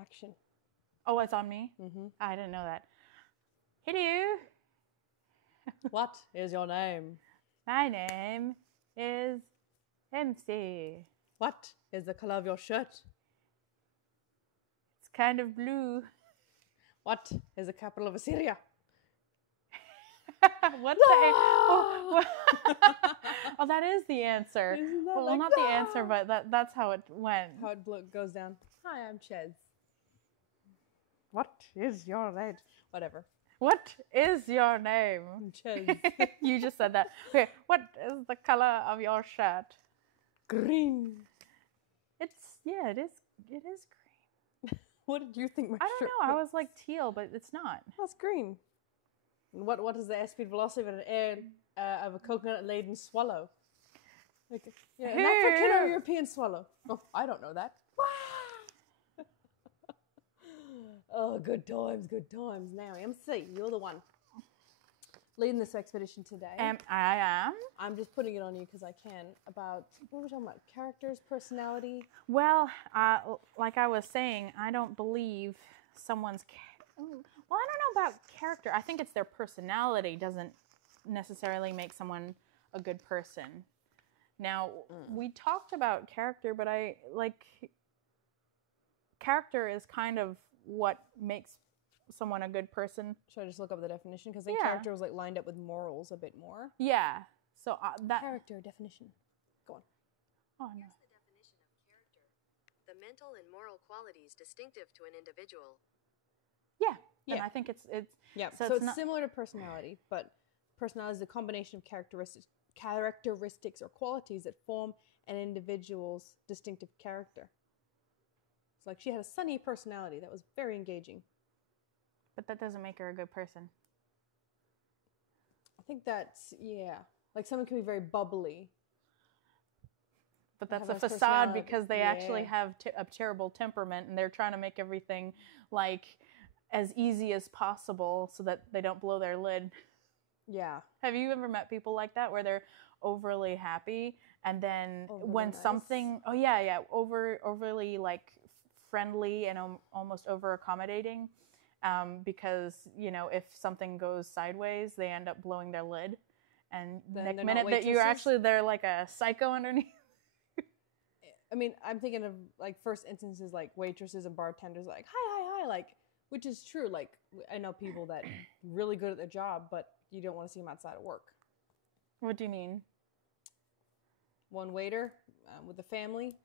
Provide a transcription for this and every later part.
Action. Oh, it's on me? Mm-hmm. I didn't know that. Hello. What is your name? My name is MC. What is the color of your shirt? It's kind of blue. What is the capital of Assyria? What's that? Oh, oh, that is the answer. Isn't that Well, like, not the answer, but that's how it went. How it goes down. Hi, I'm Chez. What is your name? Whatever. What is your name? I'm Chez. You just said that. Okay, what is the color of your shirt? Green. It is green. What did you think my I don't shirt know. I was? was like teal, but it's not. That's green. And what is the airspeed velocity of an air of a coconut-laden swallow? Like, yeah, an African or European swallow? Oh, I don't know that. Oh, good times, good times. Now, MC, you're the one leading this expedition today. I am. I'm just putting it on you because I can. About, what were we talking about? Characters, personality? Well, like I was saying, I don't believe someone's... Well, I don't know about character. I think it's their personality doesn't necessarily make someone a good person. Now, we talked about character, but character is kind of what makes someone a good person. Should I just look up the definition? Because I think character was like lined up with morals a bit more. Yeah. So that... Character definition. Go on. Oh, no. Here's the definition of character. The mental and moral qualities distinctive to an individual. Yeah. And I think it's yeah. So it's similar to personality, but personality is a combination of characteristics or qualities that form an individual's distinctive character. It's like she had a sunny personality that was very engaging. But that doesn't make her a good person. I think that's, like someone can be very bubbly. But that's a facade because they actually have a terrible temperament and they're trying to make everything like as easy as possible so that they don't blow their lid. Yeah. Have you ever met people like that where they're overly happy and then when something, overly like friendly and almost over accommodating because, if something goes sideways, they end up blowing their lid. And the next minute that they're like a psycho underneath. I mean, I'm thinking of like first instances like waitresses and bartenders like, hi, like, which is true. Like, I know people that really good at their job, but you don't want to see them outside of work. What do you mean? One waiter with a family,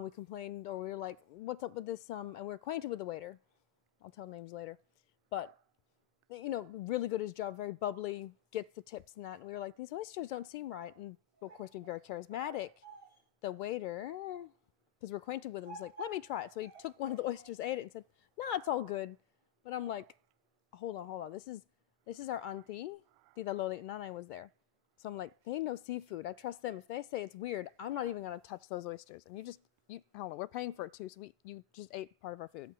we complained, or we were like, what's up with this? And we're acquainted with the waiter. I'll tell names later. But, really good at his job, very bubbly, gets the tips and that. And we were like, these oysters don't seem right. And, of course, being very charismatic, the waiter, because we're acquainted with him, was like, let me try it. So he took one of the oysters, ate it, and said, no, it's all good. But I'm like, hold on. This is our auntie, Tita Loli, Nana was there. So I'm like, they know seafood. I trust them. If they say it's weird, I'm not even going to touch those oysters. And I don't know, we're paying for it too. So you just ate part of our food.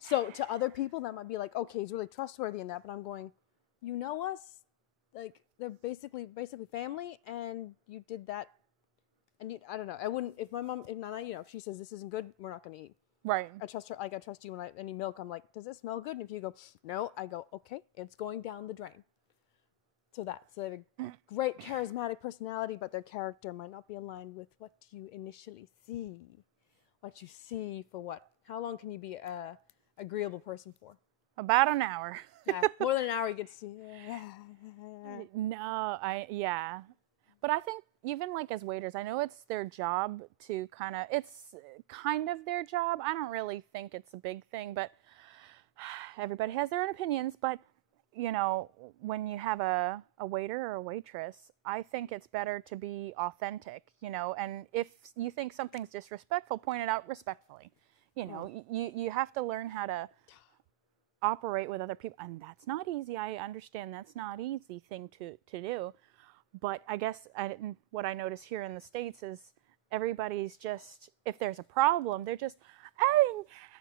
So to other people, that might be like, okay, he's really trustworthy in that. But I'm going, you know us? Like, they're basically family. And you did that. And I don't know. I wouldn't, if Nana, if she says this isn't good, we're not going to eat. Right. I trust her. Like, I trust you when any milk, I'm like, does it smell good? And if you go, no, I go, okay, it's going down the drain. So they have a great charismatic personality, but their character might not be aligned with what you initially see. What you see for what? How long can you be a agreeable person for? About an hour. Yeah, more than an hour you get to see. But I think even like as waiters, I know it's their job to it's kind of their job. I don't really think it's a big thing, but everybody has their own opinions. But, when you have a waiter or a waitress, I think it's better to be authentic, and if you think something's disrespectful, point it out respectfully. You have to learn how to operate with other people. And that's not easy. I understand that's not an easy thing to do. But I guess what I notice here in the States is everybody's just, if there's a problem, they're just,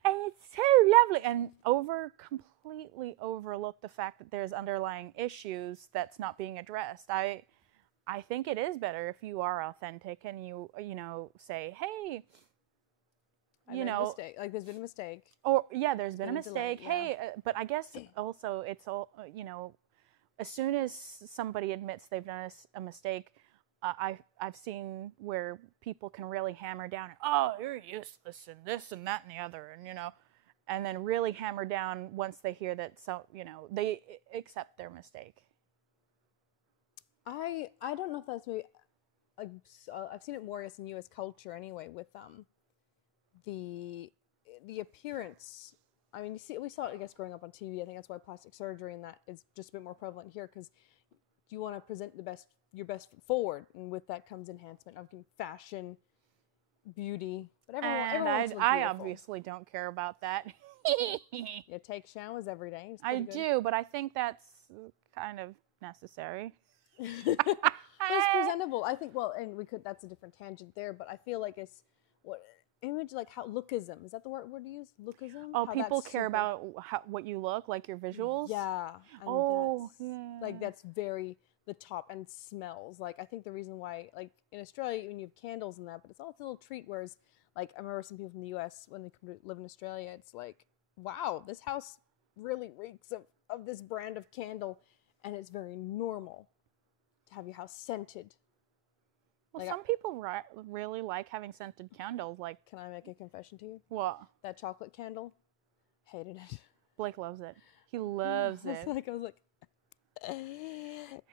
and it's so lovely, and completely overlook the fact that there's underlying issues that's not being addressed. I think it is better if you are authentic and you say, hey, you know, mistake. Like there's been a mistake. or yeah, there's been a been a delay, mistake. Hey, but I guess also it's all, you know, as soon as somebody admits they've done a mistake, I've seen where people can really hammer down, oh, you're useless and this and that and the other, and you know, and then really hammer down once they hear that, so you know, they accept their mistake. I don't know if that's maybe like I've seen it more, I guess, in U.S. culture anyway, with the appearance. I mean, we saw it, I guess, growing up on TV. I think that's why plastic surgery and that is just a bit more prevalent here, because you want to present your best foot forward, and with that comes enhancement of fashion, beauty. But everyone I obviously don't care about that. You take showers every day. I do, but I think that's kind of necessary. It's presentable, I think. Well, and that's a different tangent there, but I feel like it's what image, like how lookism, is that the word to use? Lookism. Oh, people care about what you look like, your visuals. Yeah. And like that's very the top, and smells. Like I think the reason why, like in Australia, when you have candles and that, but it's all a little treat. Whereas, like I remember some people from the U.S. when they come to live in Australia, it's like, wow, this house really reeks of this brand of candle, and it's very normal to have your house scented. Well, like some people really like having scented candles. Like, can I make a confession to you? What? That chocolate candle, hated it. Blake loves it. He loves it. I was like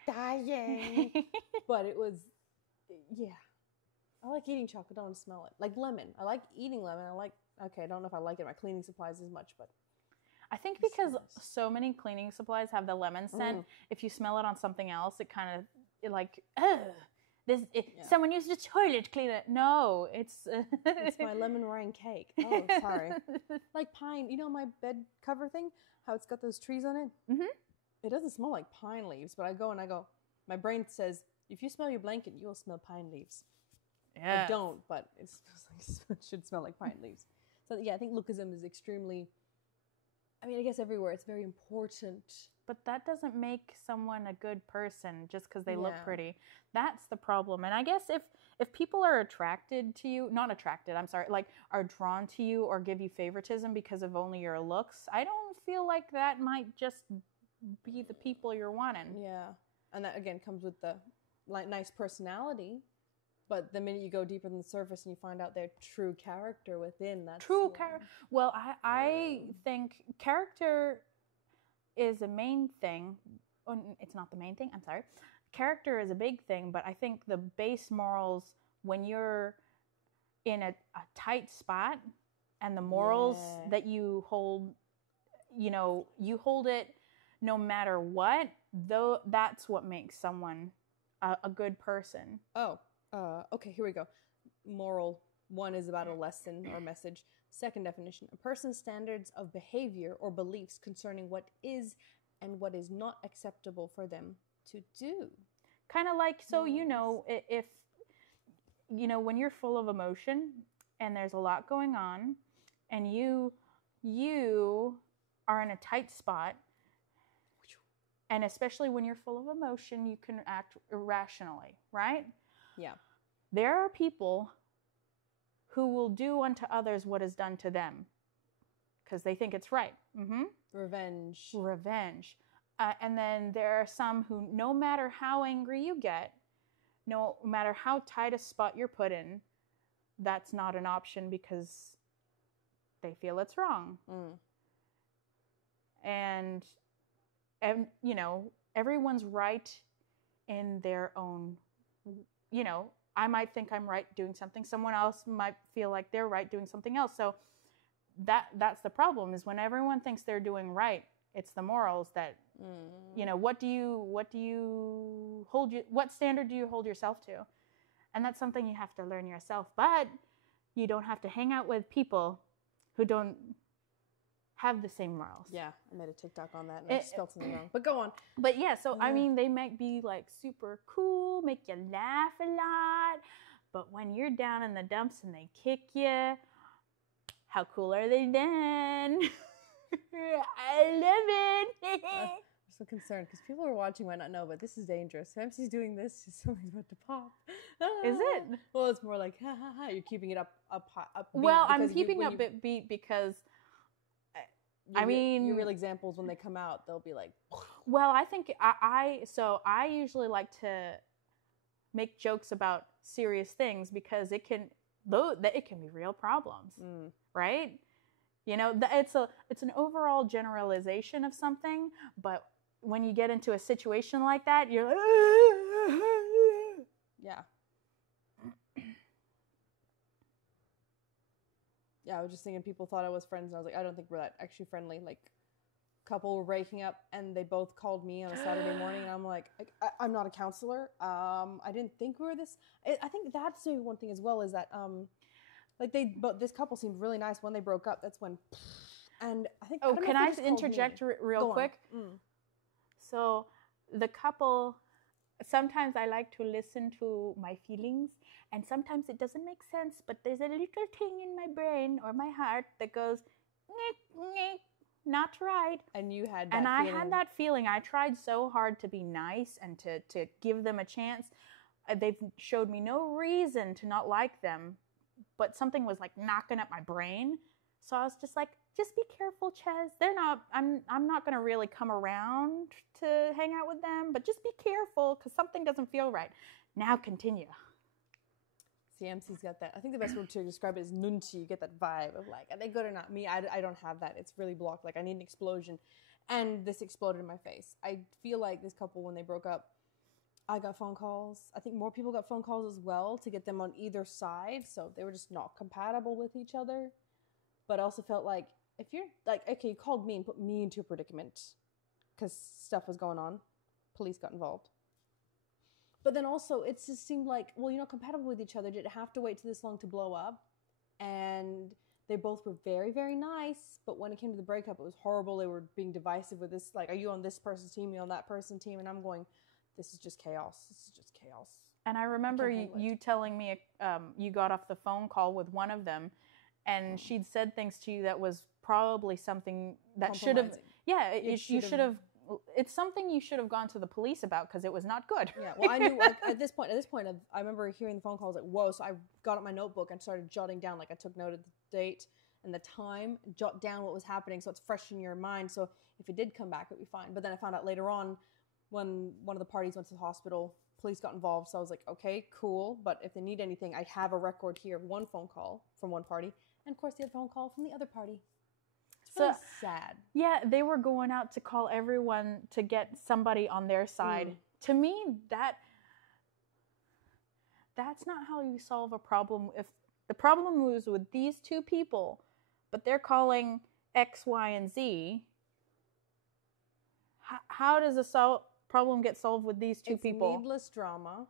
dying. But it was, yeah. I like eating chocolate. I don't want to smell it. Like lemon. I like eating lemon. I don't know if I like it in my cleaning supplies as much, but I think because so many cleaning supplies have the lemon scent, if you smell it on something else, it kind of, like, ugh. Someone used a toilet cleaner. No, it's my lemon meringue cake. Oh, sorry. Like pine. You know my bed cover thing? How it's got those trees on it? Mm-hmm. It doesn't smell like pine leaves, but I go, my brain says, if you smell your blanket, you will smell pine leaves. Yeah. I don't, but it should smell like pine leaves. So yeah, I think lookism is extremely, I mean, I guess everywhere it's very important. But that doesn't make someone a good person just because they look pretty. That's the problem. And I guess if people are are drawn to you or give you favoritism because of only your looks, I don't feel like that might just be the people you're wanting. Yeah. And that, again, comes with the nice personality. But the minute you go deeper than the surface and you find out their true character within, that's... True character. Well, I think character is a main thing. It's not the main thing, I'm sorry. Character is a big thing, but I think the base morals, when you're in a tight spot, and the morals that you hold, you hold it no matter what, though, that's what makes someone a good person. Okay, here we go. Moral. 1 is about a lesson or message. Second definition, a person's standards of behavior or beliefs concerning what is and what is not acceptable for them to do. Kind of like, so, if, when you're full of emotion and there's a lot going on and you are in a tight spot, and especially when you're full of emotion, you can act irrationally, right? Yeah. There are people who will do unto others what is done to them because they think it's right. Mm-hmm. Revenge. And then there are some who, no matter how angry you get, no matter how tight a spot you're put in, that's not an option because they feel it's wrong. And everyone's right in their own, I might think I'm right doing something. Someone else might feel like they're right doing something else. So that's the problem, is when everyone thinks they're doing right, it's the morals that, what standard do you hold yourself to? And that's something you have to learn yourself. But you don't have to hang out with people who don't have the same morals. Yeah, I made a TikTok on that and I spelled something wrong. But go on. But yeah, so I mean, they might be like super cool, make you laugh a lot, but when you're down in the dumps and they kick you, how cool are they then? I love it. so concerned because people who are watching might not know, but this is dangerous. If MC's doing this, something's about to pop. Is it? Well, it's more like, ha ha ha. You're keeping it up Well, I'm keeping up beat because, I mean, your real examples when they come out, they'll be like. Well, I think I usually like to make jokes about serious things because it can be real problems, right? You know, it's an overall generalization of something, but when you get into a situation like that, you're like, yeah. Yeah, I was just thinking people thought I was friends, and I was like, I don't think we're that actually friendly. Like, couple were breaking up, and they both called me on a Saturday morning, and I'm like, I'm not a counselor. I didn't think we were this. I think that's maybe one thing as well is that, but this couple seemed really nice when they broke up. That's when, and I think. Oh, can I interject real quick? So, the couple. Sometimes I like to listen to my feelings, and sometimes it doesn't make sense, but there's a little thing in my brain or my heart that goes, not right. And you had that feeling. I had that feeling. I tried so hard to be nice and to give them a chance. They've showed me no reason to not like them, but something was like knocking at my brain. So I was just like, just be careful, Chez. I'm not going to really come around to hang out with them, but just be careful because something doesn't feel right. Now continue. See, MC's got that. I think the best word to describe it is nunchi. You get that vibe of like, are they good or not? Me, I don't have that. It's really blocked. Like, I need an explosion. And this exploded in my face. I feel like this couple, when they broke up, I got phone calls. I think more people got phone calls as well to get them on either side. So they were just not compatible with each other. But I also felt like, if you're like, okay, you called me and put me into a predicament because stuff was going on. Police got involved. But then also, it just seemed like, well, you're not compatible with each other. Did it have to wait till this long to blow up? And they both were very, very nice. But when it came to the breakup, it was horrible. They were being divisive with this, like, are you on this person's team? Are you on that person's team? And I'm going, this is just chaos. This is just chaos. And I remember you telling me you got off the phone call with one of them, and she'd said things to you that was probably something that should have, you should have. It's something you should have gone to the police about because it was not good. Yeah, well, I knew like, at this point, I remember hearing the phone call. I was like, whoa. So I got out my notebook and started jotting down, like I took note of the date and the time, jot down what was happening so it's fresh in your mind. So if it did come back, it would be fine. But then I found out later on when one of the parties went to the hospital, police got involved. So I was like, okay, cool. But if they need anything, I have a record here of one phone call from one party. And of course, the other phone call from the other party. It's really sad. Yeah, they were going out to call everyone to get somebody on their side. To me, that's not how you solve a problem. If the problem was with these two people, but they're calling X, Y, and Z, how does a problem get solved with these two people? It's needless drama.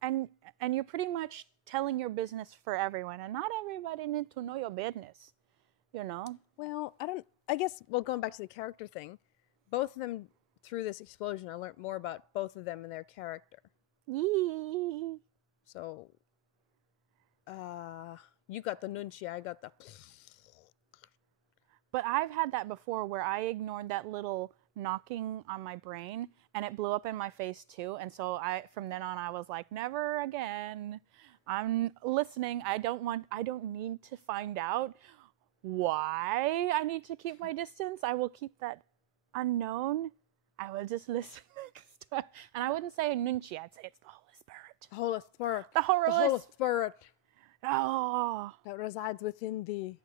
And you're pretty much telling your business for everyone, and not everybody needs to know your business, you know? Well, going back to the character thing, both of them, through this explosion, I learned more about both of them and their character. Yee. So, you got the nunchi, I got the... But I've had that before where I ignored that little knocking on my brain and it blew up in my face too. And so from then on, I was like, never again. I'm listening. I don't need to find out why I need to keep my distance. I will keep that unknown. I will just listen next time. And I wouldn't say nunchi. I'd say it's the Holy Spirit. The Holy Spirit. The Holy Spirit. Oh. That resides within thee.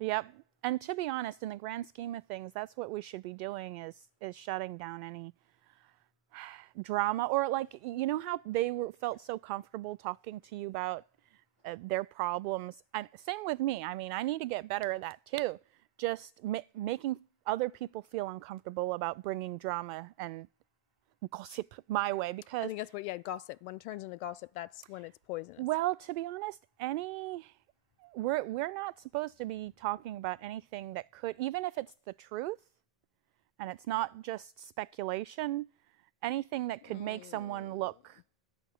Yep. And to be honest, in the grand scheme of things, that's what we should be doing is shutting down any drama. Or like, you know how they felt so comfortable talking to you about their problems. And same with me. I mean, I need to get better at that too. Just making other people feel uncomfortable about bringing drama and gossip my way. Because I think that's what, gossip. When it turns into gossip, that's when it's poisonous. Well, to be honest, we're not supposed to be talking about anything that could, even if it's the truth and it's not just speculation, anything that could make someone look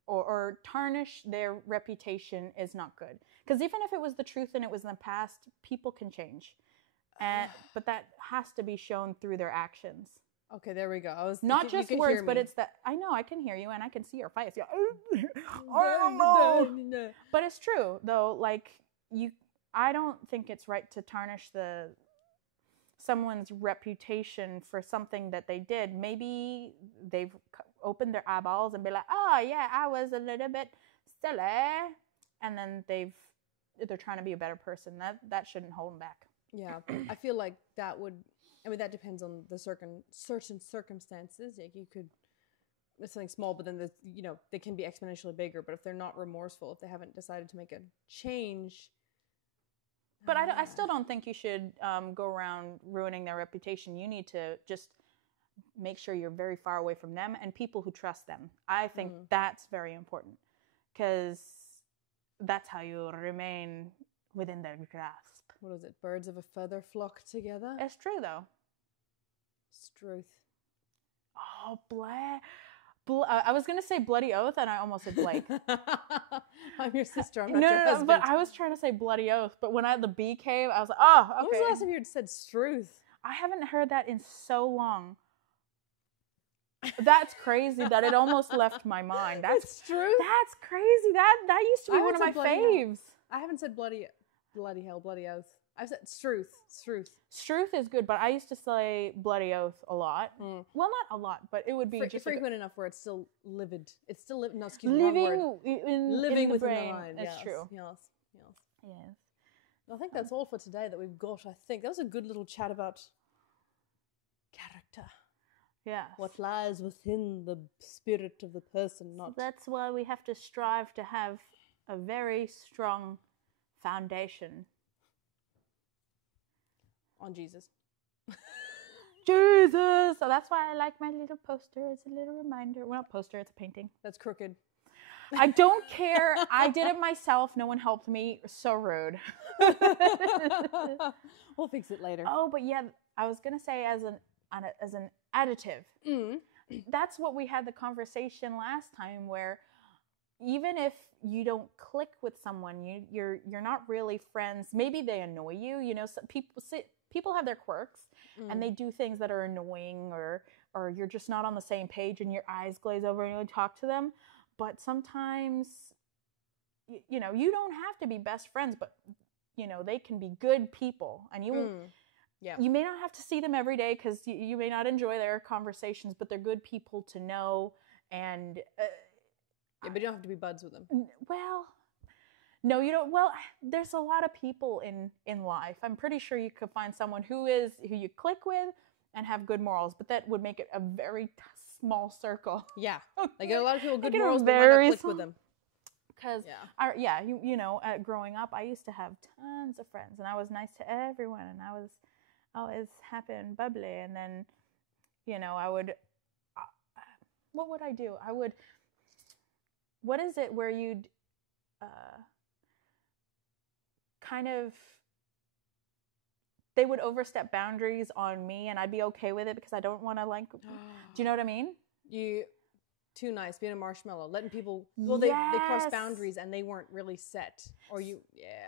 or tarnish their reputation is not good. Because even if it was the truth and it was in the past, people can change. But that has to be shown through their actions. Okay, there we go. I was Not thinking, just you could words, hear but me. it's that I know I can hear you and I can see your face. Yeah. I don't know. But it's true though. Like I don't think it's right to tarnish someone's reputation for something that they did. Maybe they've opened their eyeballs and be like, "Oh yeah, I was a little bit silly," and then they're trying to be a better person. That shouldn't hold them back. Yeah, I feel like that would. I mean, that depends on the certain circumstances. Like you could, it's something small, but then they can be exponentially bigger. But if they're not remorseful, if they haven't decided to make a change, but I still don't think you should go around ruining their reputation. You need to just make sure you're very far away from them and people who trust them. I think that's very important because that's how you remain within their grasp. What is it? Birds of a feather flock together? It's true, though. Struth. Oh, I was going to say bloody oath, and I almost said Blake. I'm your sister. I'm not your husband. But I was trying to say bloody oath. But when I had the bee cave, I was like, oh, okay. When was the last time you had said struth? I haven't heard that in so long. That's crazy that it almost left my mind. That's truth. That's crazy. That used to be one of my faves. I haven't said bloody hell, bloody oath. I've said struth. Struth is good, but I used to say bloody oath a lot. Well, not a lot, but it would be just frequent enough where it's still livid. It's still living. No, excuse me, wrong word. Living within brain. the mind. That's true. Yes. I think that's all for today that we've got. I think that was a good little chat about character. Yeah. What lies within the spirit of the person, not. That's why we have to strive to have a very strong foundation. On Jesus. Jesus! So that's why I like my little poster as a little reminder. Well, not poster, it's a painting. That's crooked. I don't care. I did it myself. No one helped me. So rude. We'll fix it later. Oh, but yeah, I was going to say as an additive. That's what we had the conversation last time where even if you don't click with someone, you're not really friends. Maybe they annoy you. You know, people have their quirks and they do things that are annoying or you're just not on the same page and your eyes glaze over and you talk to them. But sometimes, you don't have to be best friends, but they can be good people and you may not have to see them every day because you may not enjoy their conversations, but they're good people to know and. Yeah, but you don't have to be buds with them. Well, no, you don't. Well, there's a lot of people in life. I'm pretty sure you could find someone who you click with and have good morals, but that would make it a very small circle. Yeah, like a lot of people good morals, but might not click with them. Because, growing up, I used to have tons of friends, and I was nice to everyone, and I was always happy and bubbly. And then, I would. What would I do? What is it where you'd they would overstep boundaries on me and I'd be okay with it because I don't want to do you know what I mean? You too nice, being a marshmallow, letting people, they crossed boundaries and they weren't really set. Or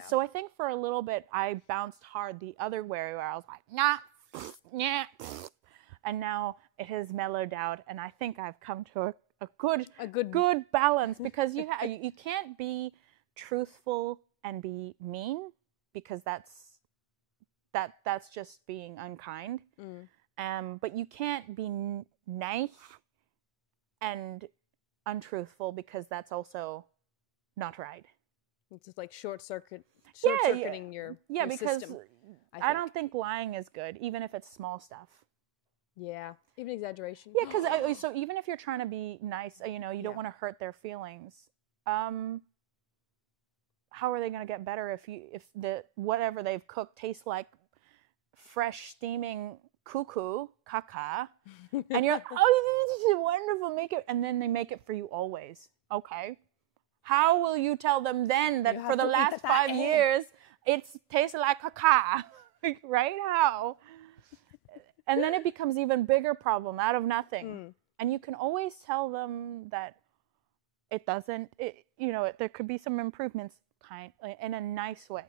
So I think for a little bit I bounced hard the other way where I was like, nah. And now it has mellowed out and I think I've come to a good balance because you can't be truthful and be mean because that's just being unkind. But you can't be nice and untruthful because that's also not right. It's just like short-circuiting your because system, I don't think lying is good, even if it's small stuff. Yeah, even exaggeration. Yeah, because so even if you're trying to be nice, you don't want to hurt their feelings. How are they going to get better if the whatever they've cooked tastes like fresh steaming caca, and you're like, oh, this is wonderful, make it, and then they make it for you always. Okay, how will you tell them then that for the last 5 years it's tasted like caca, right? How? And then it becomes even bigger problem out of nothing. And you can always tell them that it doesn't, there could be some improvements in a nice way,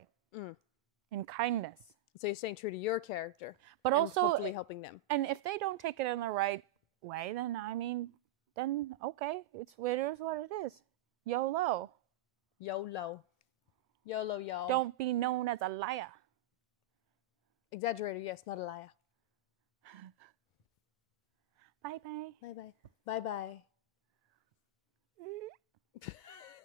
in kindness. So you're staying true to your character, but and also hopefully helping them. And if they don't take it in the right way, then I mean, then okay, it is what it is. YOLO. YOLO. YOLO, y'all. Don't be known as a liar. Exaggerator, yes, not a liar. Bye bye. Bye bye. Bye bye.